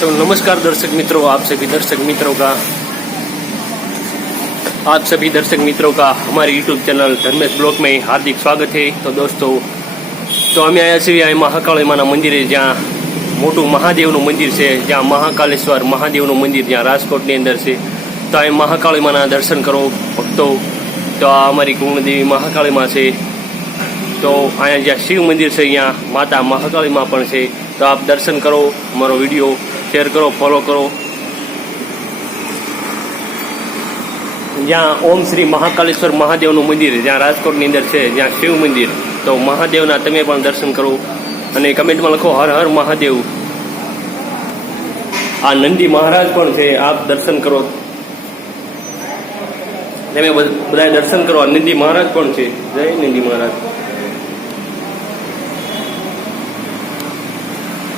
तो नमस्कार दर्शक मित्रों, आप सभी दर्शक मित्रों का हमारे यूट्यूब चैनल धर्मेश ब्लॉग में हार्दिक स्वागत है। तो दोस्तों, तो अमे आया छीए महाकाली माना मंदिरे, ज्यां मोटू महादेवનું મંદિર છે, જ્યાં મહાકાલેશ્વર મહાદેવનું મંદિર જ્યાં રાજકોટની અંદર છે। તો અહીં મહાકાળી માના દર્શન કરો ભક્તો। તો આ અમારી કુળદેવી મહાકાળી માં છે। તો અહીંયા જ્યાં શિવ મંદિર છે, અહીંયા માતા મહાકાળી માં પણ છે। તો આપ દર્શન કરો, અમારો વિડીયો શેર કરો, ફોલો કરો। જ્યાં ઓમ શ્રી મહાકાલેશ્વર મહાદેવનું મંદિર જ્યાં રાજકોટની અંદર છે, જ્યાં શિવ મંદિર, તો મહાદેવના તમે પણ દર્શન કરો અને કમેન્ટમાં લખો હર હર મહાદેવ। આ નંદી મહારાજ પણ છે, આપ દર્શન કરો, તમે બધા દર્શન કરો। આ નંદી મહારાજ પણ છે, જય નંદી મહારાજ।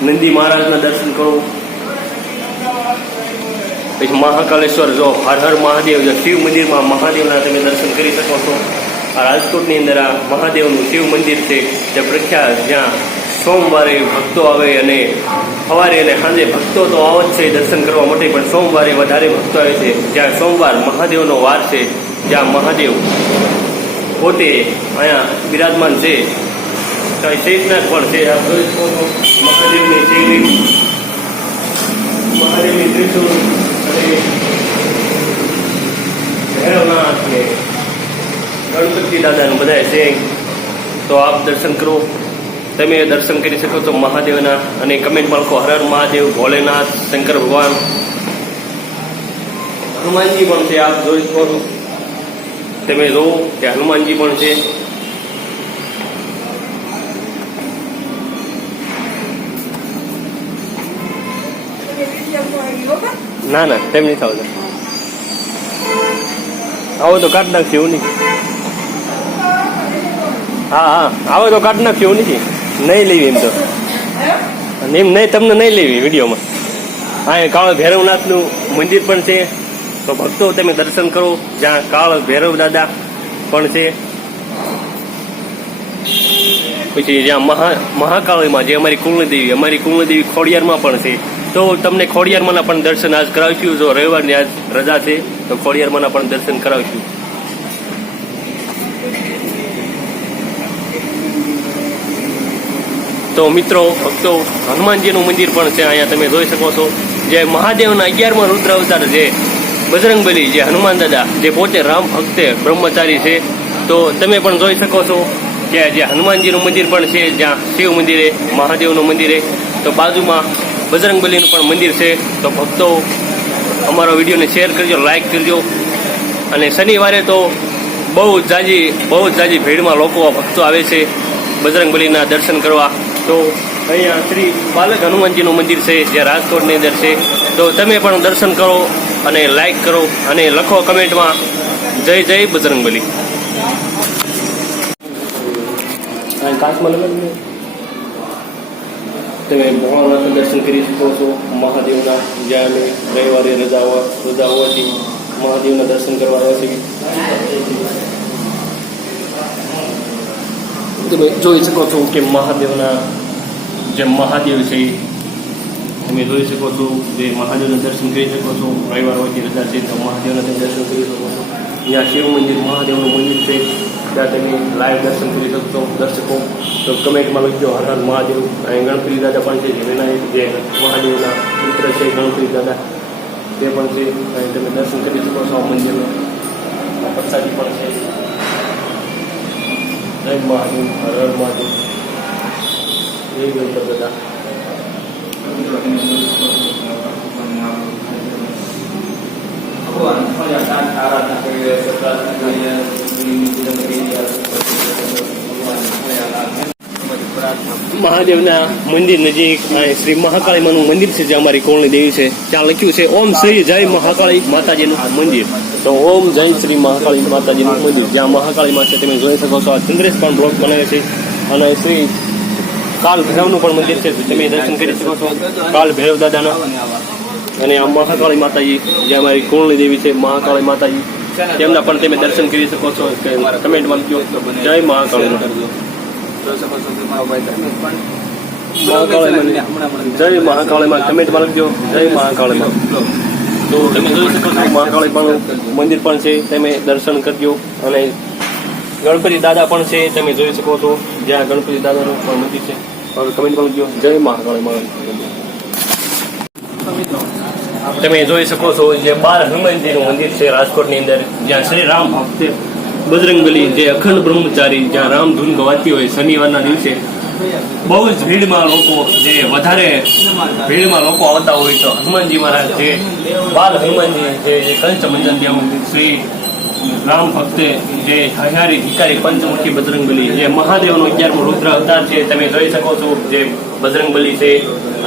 નંદી મહારાજના દર્શન કરો। પછી મહાકાલેશ્વર જો હર હર મહાદેવ, જો શિવ મંદિરમાં મહાદેવના તમે દર્શન કરી શકો છો। આ રાજકોટની અંદર આ મહાદેવનું શિવ મંદિર છે, જે પ્રખ્યાત, જ્યાં સોમવારે ભક્તો આવે અને સવારે અને સાંજે ભક્તો તો આવે જ છે દર્શન કરવા માટે, પણ સોમવારે વધારે ભક્તો આવે છે। જ્યાં સોમવાર મહાદેવનો વાર છે, જ્યાં મહાદેવ પોતે અહીંયા બિરાજમાન છે। શેષનાગ પણ છે, આ જોઈ શકો છો, મહાદેવની શિવલિંગ, મહાદેવની ત્રિશુળ અને ભૈરવનાથ ને ગણપતિ દાદાનું બધા છે। તો આપ દર્શન કરો, તમે દર્શન કરી શકો છો મહાદેવના, અને કમેન્ટમાં લખો હર હર મહાદેવ, ભોલેનાથ, શંકર ભગવાન। હનુમાનજી પણ છે, આપ જોઈ શકો છો, તમે જોવો કે હનુમાનજી પણ છે। ના ના, તેમ નહીં થાવ, આવો તો કાઢ નાખશે એવું નહીં। હા હા, આવો તો કાઢ નાખશે એવું નથી, નહીં લેવી એમ તો, એમ નહીં, તમને નહીં લેવી વિડીયોમાં। હા, કાળ ભૈરવનાથનું મંદિર પણ છે, તો ભક્તો તમે દર્શન કરો, જ્યાં કાળ ભૈરવ દાદા પણ છે। પછી જ્યાં મહાકાળીમાં જે અમારી કુળદેવી ખોડિયારમાં પણ છે, તો તમને ખોડિયારમાંના પણ દર્શન આજ કરાવીશું। જો રવિવારની આજ રજા છે, તો ખોડિયારમાંના પણ દર્શન કરાવીશું। તો મિત્રો ભક્તો, હનુમાનજીનું મંદિર પણ છે, અહીંયા તમે જોઈ શકો છો, જે મહાદેવના 11મા રુદ્ર અવતાર છે બજરંગબલી, જે હનુમાન દાદા, જે પોતે રામ ભક્ત બ્રહ્મચારી છે। તો તમે પણ જોઈ શકો છો કે જે હનુમાનજીનું મંદિર પણ છે, જ્યાં શિવ મંદિરે, મહાદેવનું મંદિરે, તો બાજુમાં બજરંગબલીનું પણ મંદિર છે। તો ભક્તો, અમારો વિડીયોને શેર કરજો, લાઈક કરજો, અને શનિવારે તો બહુ જ જાજી ભીડમાં લોકો ભક્તો આવે છે બજરંગબલીના દર્શન કરવા। તો અહીંયા શ્રી બાલક હનુમાનજીનું મંદિર છે, જે રાજકોટની અંદર છે। તો તમે પણ દર્શન કરો અને લાઈક કરો અને લખો કમેન્ટમાં જય જય બજરંગબલી। તમે ભોળાનાથના દર્શન કરી શકો છો, મહાદેવના, જ્યાં અમે રવિવારે રજા હોવાથી મહાદેવના દર્શન કરવા આવ્યા છીએ। તમે જોઈ શકો છો કે મહાદેવના જે મહાદેવ છે, તમે જોઈ શકો છો, જે મહાદેવના દર્શન કરી શકો છો। રવિવાર હોવાથી રજા છે, તો મહાદેવના તમે દર્શન કરી શકો છો। જ્યાં શિવ મંદિર, મહાદેવનું મંદિર છે, ત્યાં તમે લાઈવ દર્શન કરી શકશો દર્શકો। તો કમેન્ટમાં લખજો હર હર મહાદેવ। અહીં ગણપતિ દાદા પણ છે, જે વિનાયક, જે મહાદેવના મિત્ર છે, ગણપતિ દાદા, તે પણ છે, અહીં તમે દર્શન કરી શકો છો। મંદિરમાં પ્રસાદી પણ છે। જય મહાદેવ, હર હર મહાદેવ, જય ગણપતિ દાદા। મહાદેવના મંદિર નજીક શ્રી મહાકાળી માનું મંદિર છે, જે અમારી કોળની દેવી છે, ત્યાં લખ્યું છે ઓમ શ્રી જય મહાકાળી માતાજીનું મંદિર। તો ઓમ જય શ્રી મહાકાળી માતાજીનું મંદિર, જ્યાં મહાકાળી માં છે, તમે જોઈ શકો છો। આ ચંદ્રેશ પણ બ્લોગ બનાવે છે, અને શ્રી કાલ ભૈરવનું પણ મંદિર છે, તમે દર્શન કરી શકો છો કાલ ભૈરવ દાદાના। અને આ મહાકાળી માતાજી, જે અમારી કુળની દેવી છે, મહાકાળી માતાજી, તેમના પણ તમે દર્શન કરી શકો છો। કમેન્ટમાં લખજો જય મહાકાળી। મહાકાળીમાં જય મહાકાળીમાં કમેન્ટમાં લખજો જય મહાકાળીમાં. તો તમે જોઈ શકો છો મહાકાળીમાનું મંદિર પણ છે, તમે દર્શન કરજો. અને ગણપતિ દાદા પણ છે, તમે જોઈ શકો છો જ્યાં ગણપતિ દાદાનું પણ મંદિર છે. કમેન્ટમાં લખજો જય મહાકાળીમાં. તમે જોઈ શકો છો જે બાલ હનુમાનજીનું મંદિર છે રાજકોટની અંદર, જ્યાં શ્રી રામ ભક્ત બજરંગબલી જે અખંડ બ્રહ્મચારી જ્યાં રામ ધૂન ગવાતી હોય શનિવારના દિવસે બહુ જ ભીડમાં લોકો જે વધારે ભીડમાં લોકો આવતા હોય તો હનુમાનજી મહારાજ જે બાલ હનુમાનજી જે કંચમંજન દેવ શ્રી રામ ભક્તે જે હજારી ભિખારી પંચમુખી બજરંગબલી જે મહાદેવનો 11મો રુદ્ર અવતાર છે. તમે જોઈ શકો છો જે બજરંગબલી છે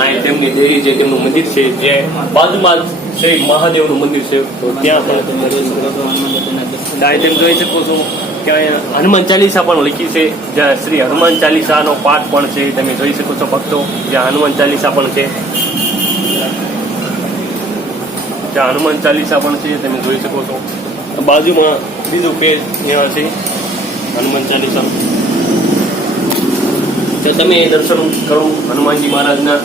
આ તેમની દેરી છે, તેમનું મંદિર છે જે બાજુમાં શ્રી મહાદેવનું મંદિર છે. તો ત્યાં પણ તમે જોઈ શકો છો ત્યાં હનુમાન ચાલીસા પણ લખી છે, જ્યાં શ્રી હનુમાન ચાલીસાનો પાઠ પણ છે. તમે જોઈ શકો છો ભક્તો જ્યાં હનુમાન ચાલીસા પણ છે, જ્યાં હનુમાન ચાલીસા પણ છે. તમે જોઈ શકો છો બાજુમાં બીજું પેજ એવા છે હનુમાન ચાલીસા. તો તમે દર્શન કરો હનુમાનજી મહારાજના,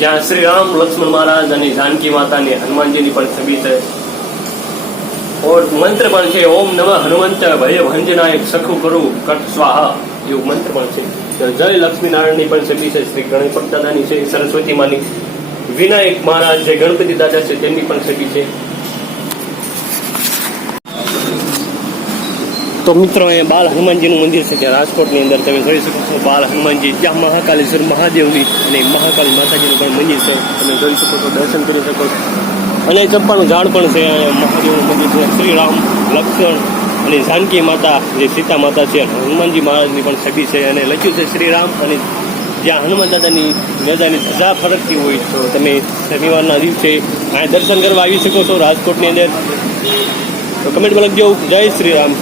જ્યાં શ્રી રામ લક્ષ્મણ મહારાજ અને જાનકી માતાને હનુમાનજીની પણ છબી છે. મંત્ર પણ છે ઓમ નમઃ હનુમંત ભય ભંજનાય સખુ કરું કટ સ્વાહા એવું મંત્ર પણ છે. જય લક્ષ્મીનારાયણની પણ છબી છે, શ્રી ગણપત દાદાની છે, સરસ્વતી માની, વિનાયક મહારાજ જે ગણપતિ દાદા છે તેમની પણ છબી છે. તો મિત્રો એ બાલ હનુમાનજીનું મંદિર છે જ્યાં રાજકોટની અંદર તમે જોઈ શકો છો બાલ હનુમાનજી, જ્યાં મહાકાલેશ્વર મહાદેવની અને મહાકાળી માતાજીનું પણ મંદિર છે. તમે જોઈ શકો છો, દર્શન કરી શકો છો. અને ચંપાનું ઝાડ પણ છે મહાદેવનું મંદિર છે. શ્રી રામ લક્ષ્મણ અને જાનકી માતા જે સીતા માતા છે, હનુમાનજી મહારાજની પણ છબી છે. અને લખ્યું છે શ્રી રામ. અને જ્યાં હનુમાન દાદાની મેદાની ધજા ફરકતી હોય તો તમે શનિવારના દિવસે આ દર્શન કરવા આવી શકો છો રાજકોટની અંદર. તો કમેન્ટમાં લખજો જય શ્રી રામ.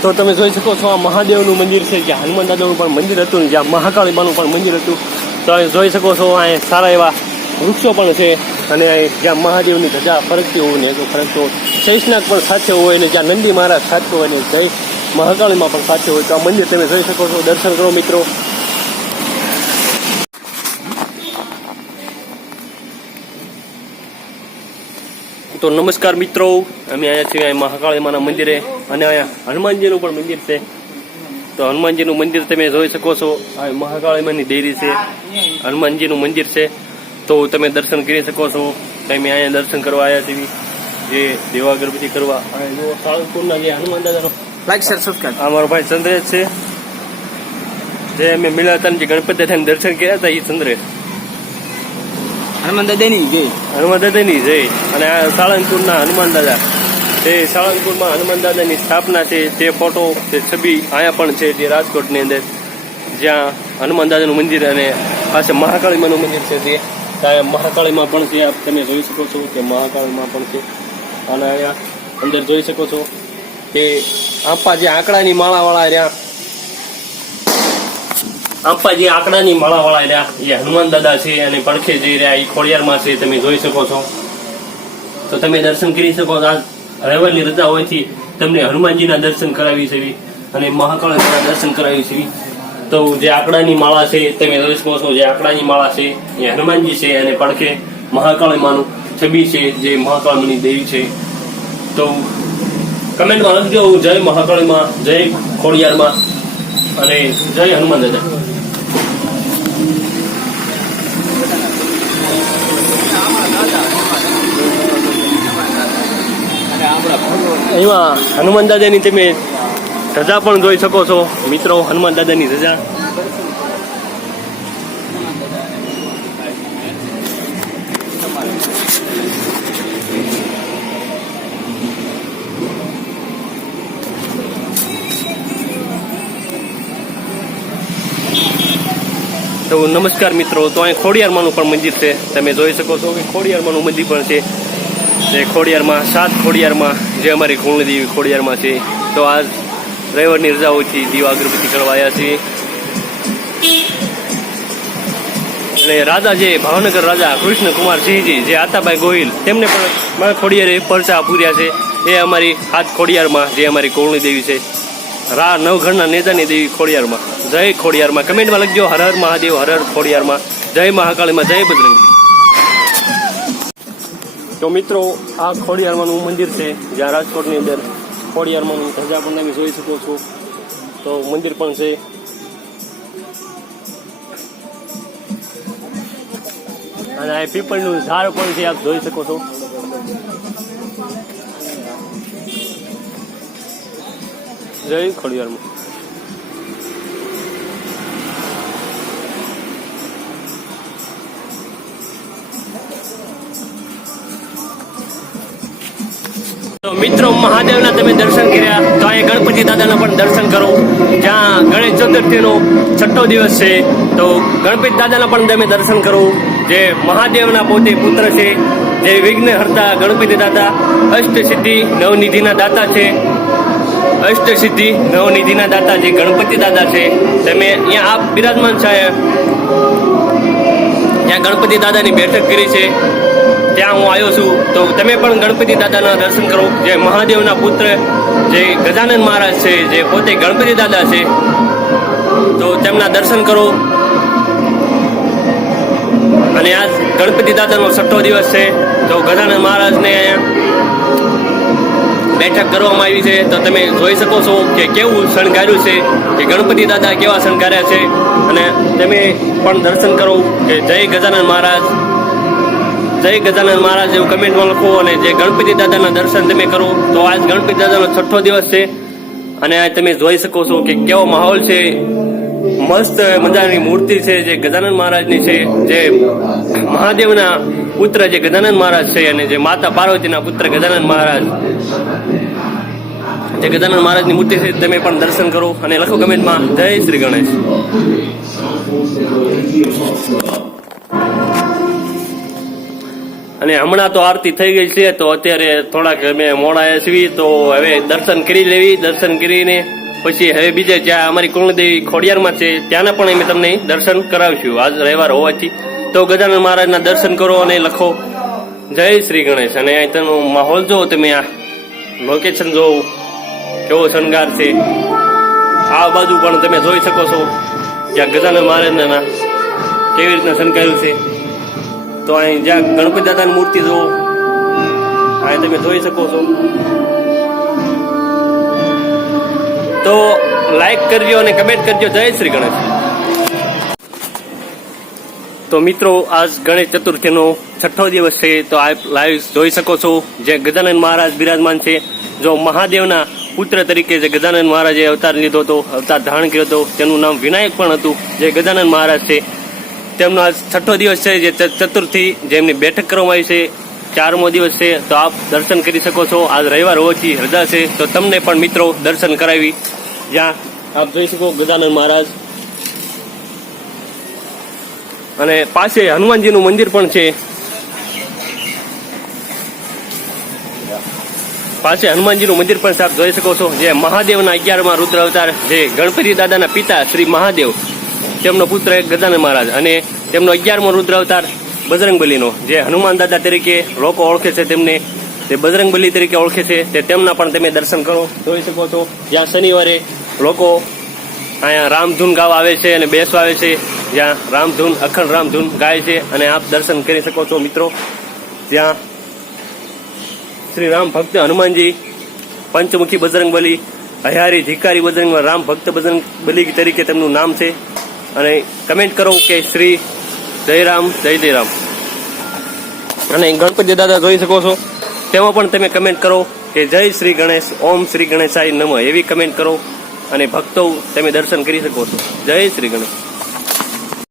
તો તમે જોઈ શકો છો આ મહાદેવનું મંદિર છે, જ્યાં હનુમાન દાદાનું પણ મંદિર હતું, જ્યાં મહાકાળીમાનું પણ મંદિર હતું. તો જોઈ શકો છો આ સારા એવા વૃક્ષો પણ છે. અને જ્યાં મહાદેવની ધજા ફરકતી હોય ને તો ફરકતો શૈષનાગ પણ સાથે હોય ને જ્યાં નંદી મહારાજ સાથે હોય ને જય મહાકાળીમાં પણ સાથે હોય. તો આ મંદિર તમે જોઈ શકો છો, દર્શન કરો મિત્રો. તો નમસ્કાર મિત્રો, અમે અહીંયા છીએ મહાકાળીમાના મંદિરે અને અહીંયા હનુમાનજીનું પણ મંદિર છે. તો હનુમાનજીનું મંદિર તમે જોઈ શકો છો, આ મહાકાળીમાની દેરી છે, હનુમાનજીનું મંદિર છે. તો તમે દર્શન કરી શકો છો. તમે અહીંયા દર્શન કરવા આવ્યા છીએ જે દેવા ગણપતિ કરવા. સાળંગપુરના જે હનુમાન દાદાનો લાઈક શેર સબસ્ક્રાઇબ આ મારો ભાઈ ચંદ્રેશ છે, જે અમે મળ્યા હતા જે ગણપતિ દાદાને દર્શન કર્યા હતા એ ચંદ્રેશ. હનુમાન દાદાની જય. અને આ સાળંગપુરના હનુમાન દાદા, તે સાળંગપુરમાં હનુમાન દાદાની સ્થાપના છે તે ફોટો તે છબી અહીંયા પણ છે જે રાજકોટની અંદર, જ્યાં હનુમાન દાદાનું મંદિર અને પાસે મહાકાળીમાનું મંદિર છે. તે ત્યાં મહાકાળીમાં પણ છે, તમે જોઈ શકો છો કે મહાકાળીમાં પણ છે. અને અહીંયા અંદર જોઈ શકો છો કે આંપા જે આંકડાની માળાવાળા રહ્યા, આંપા જે આંકડાની માળાવાળા રહ્યા એ હનુમાન દાદા છે. અને પડખે જઈ રહ્યા એ ખોડિયારમાં છે, તમે જોઈ શકો છો. તો તમે દર્શન કરી શકો છો. આ રવિવારની રજા હોવાથી તમને હનુમાનજીના દર્શન કરાવી છે અને મહાકાળીના દર્શન કરાવી છે. તો જે આંકડાની માળા છે તમે જોઈ શકો છો, જે આંકડાની માળા છે એ હનુમાનજી છે અને પડખે મહાકાળીમાનું છબી છે જે મહાકાળીની દેવી છે. તો કમેન્ટમાં લખજો જય મહાકાળીમાં, જય ખોડિયારમાં અને જય હનુમાન દાદા. એમાં હનુમાન દાદાની તમે ધજા પણ જોઈ શકો છો મિત્રો, હનુમાન દાદાની ધજા. તો નમસ્કાર મિત્રો, તો અહીં ખોડિયારમાંનું પણ મંદિર છે, તમે જોઈ શકો છો કે ખોડિયારમાંનું મંદિર પણ છે. જે ખોડિયારમાં 7 ખોડિયારમાં જે અમારી કુળદેવી ખોડિયારમાં છે. તો આ રવિવારની રજાઓથી દીવા અગરબત્તી કરવા આવ્યા છીએ. અને રાજા જે ભાવનગર રાજા કૃષ્ણકુમારસિંહજી જે આતાભાઈ ગોહિલ તેમને પણ મારા ખોડિયારે પરચા પૂર્યા છે. એ અમારી 7 ખોડિયારમાં જે અમારી કુળદેવી છે. નવઘણના નેજાની દેવી ખોડિયારમાં. જય ખોડિયારમાં. કમેન્ટમાં લખજો હર હર મહાદેવ, હર હર ખોડિયારમાં, જય મહાકાળીમાં, જય બજરંગ. તો મિત્રો, આ ખોડિયારમાંનું મંદિર છે, જ્યાં રાજકોટની અંદર ખોડિયારમાંની ધજા પણ તમે જોઈ શકો છો. તો મંદિર પણ છે. અને આ પીપળનું ઝાડ પણ છે, આપ જોઈ શકો છો. જય ખોડિયારમાં. તો મિત્રો, મહાદેવના તમે દર્શન કર્યા, તો અહીંયા ગણપતિ દાદાના પણ દર્શન કરો, જ્યાં ગણેશ ચતુર્થીનો 6ઠ્ઠો દિવસ છે. તો ગણપતિ દાદાના પણ તમે દર્શન કરો, જે મહાદેવના પોતે પુત્ર છે, જે વિઘ્ન હરતા ગણપતિ દાદા, અષ્ટસિદ્ધિ નવનિધિના દાતા છે. અષ્ટસિદ્ધિ નવનિધિના દાતા જે ગણપતિ દાદા છે, તમે અહીંયા આપ બિરાજમાન છે. ત્યાં ગણપતિ દાદાની બેઠક કરી છે, ત્યાં હું આવ્યો છું. તો તમે પણ ગણપતિ દાદાના દર્શન કરો, જે મહાદેવના પુત્ર જે ગજાનન મહારાજ છે, જે પોતે ગણપતિ દાદા છે. તો તેમના દર્શન કરો. અને આ ગણપતિ દાદાનો 6ઠ્ઠો દિવસ છે. તો ગજાનન મહારાજને બેઠક કરવામાં આવી છે. તો તમે જોઈ શકો છો કે કેવું શણગાર્યું છે, કે ગણપતિ દાદા કેવા શણગાર્યા છે. અને તમે પણ દર્શન કરો કે જય ગજાનન મહારાજ, જય ગજાનન મહારાજ એવું કમેન્ટમાં લખો. અને જે ગણપતિ દાદાના દર્શન તમે કરો, તો આજ ગણપતિ દાદાનો 6ઠ્ઠો દિવસ છે. અને આ તમે જોઈ શકો છો કે કેવો માહોલ છે. મસ્ત મજાની મૂર્તિ છે, જે ગજાનન મહારાજની છે, જે મહાદેવના પુત્ર જે ગજાનન મહારાજ છે, અને જે માતા પાર્વતીના પુત્ર ગજાનન મહારાજ, જે ગજાનન મહારાજની મૂર્તિ છે. તમે પણ દર્શન કરો અને લખો કમેન્ટમાં જય શ્રી ગણેશ. અને હમણાં તો આરતી થઈ ગઈ છે, તો અત્યારે થોડાક અમે મોડા છીએ, તો હવે દર્શન કરી લેવી. દર્શન કરીને પછી હવે બીજે જ્યાં અમારી કુળદેવી ખોડિયારમાં છે, ત્યાંના પણ અમે તમને દર્શન કરાવીશું. આજ રવિવાર હોવાથી તો ગજાનન મહારાજના દર્શન કરો અને લખો જય શ્રી ગણેશ. અને અહીં તેનો માહોલ જોવો, તમે આ લોકેશન જોવો કેવો શણગાર છે. આ બાજુ પણ તમે જોઈ શકો છો, જ્યાં ગજાનન મહારાજના કેવી રીતના શણગાર્યું છે. તો અહીં જ્યાં ગણપતિ દાદાની મૂર્તિ જોવો, અહીં તમે જોઈ શકો છો. તો લાઈક કરજો અને કમેન્ટ કરજો. જય શ્રી ગણેશ. તો મિત્રો, આજ ગણેશ ચતુર્થીનો 6ઠ્ઠો દિવસ છે. તો આપ લાઈવ જોઈ શકો છો, જે ગજાનન મહારાજ બિરાજમાન છે. જો મહાદેવના પુત્ર તરીકે જે ગજાનન મહારાજે અવતાર લીધો હતો, અવતાર ધારણ કર્યો હતો, તેનું નામ વિનાયક પણ હતું. જે ગજાનન મહારાજ છે, તેમનો આજ 6ઠ્ઠો દિવસ છે, જે ચતુર્થી જેમની બેઠક કરવામાં આવી છે. 4મો દિવસ છે. તો આપ દર્શન કરી શકો છો. આજ રવિવાર હોવાથી રજા છે, તો તમને પણ મિત્રો દર્શન કરાવી. જ્યાં આપ જોઈ શકો ગજાનન મહારાજ, અને પાસે હનુમાનજીનું મંદિર પણ છે. પાસે હનુમાનજીનું મંદિર પણ આપ જોઈ શકો છો, જે મહાદેવના 11મા રુદ્ર અવતાર, જે ગણપતિ દાદાના પિતા શ્રી મહાદેવ, તેમનો પુત્ર ગજાનન મહારાજ, અને તેમનો 11મો રુદ્ર અવતાર બજરંગબલીનો, જે હનુમાન દાદા તરીકે લોકો ઓળખે છે, તેમને તે બજરંગબલી તરીકે ઓળખે છે. તે તેમના પણ તમે દર્શન કરો, જોઈ શકો છો. જ્યાં શનિવારે લોકો અહીંયા રામધૂન ગાવા આવે છે અને બેસવા આવે છે, જ્યાં રામધૂન, અખંડ રામધૂન ગાય છે. અને આપ દર્શન કરી શકો છો મિત્રો. જ્યાં શ્રી રામ ભક્ત હનુમાનજી, પંચમુખી બજરંગબલી, હયારી ધિકારી બજરંગ, રામ ભક્ત બજરંગબલી તરીકે તેમનું નામ છે. અને કમેન્ટ કરો કે શ્રી જય રામ, જય જય રામ. અને ગણપતિ દાદા જોઈ શકો છો, તેમાં પણ તમે કમેન્ટ કરો કે જય શ્રી ગણેશ, ઓમ શ્રી ગણેશાય નમઃ, એવી કમેન્ટ કરો. અને ભક્તો તમે દર્શન કરી શકો છો. જય શ્રી ગણેશ.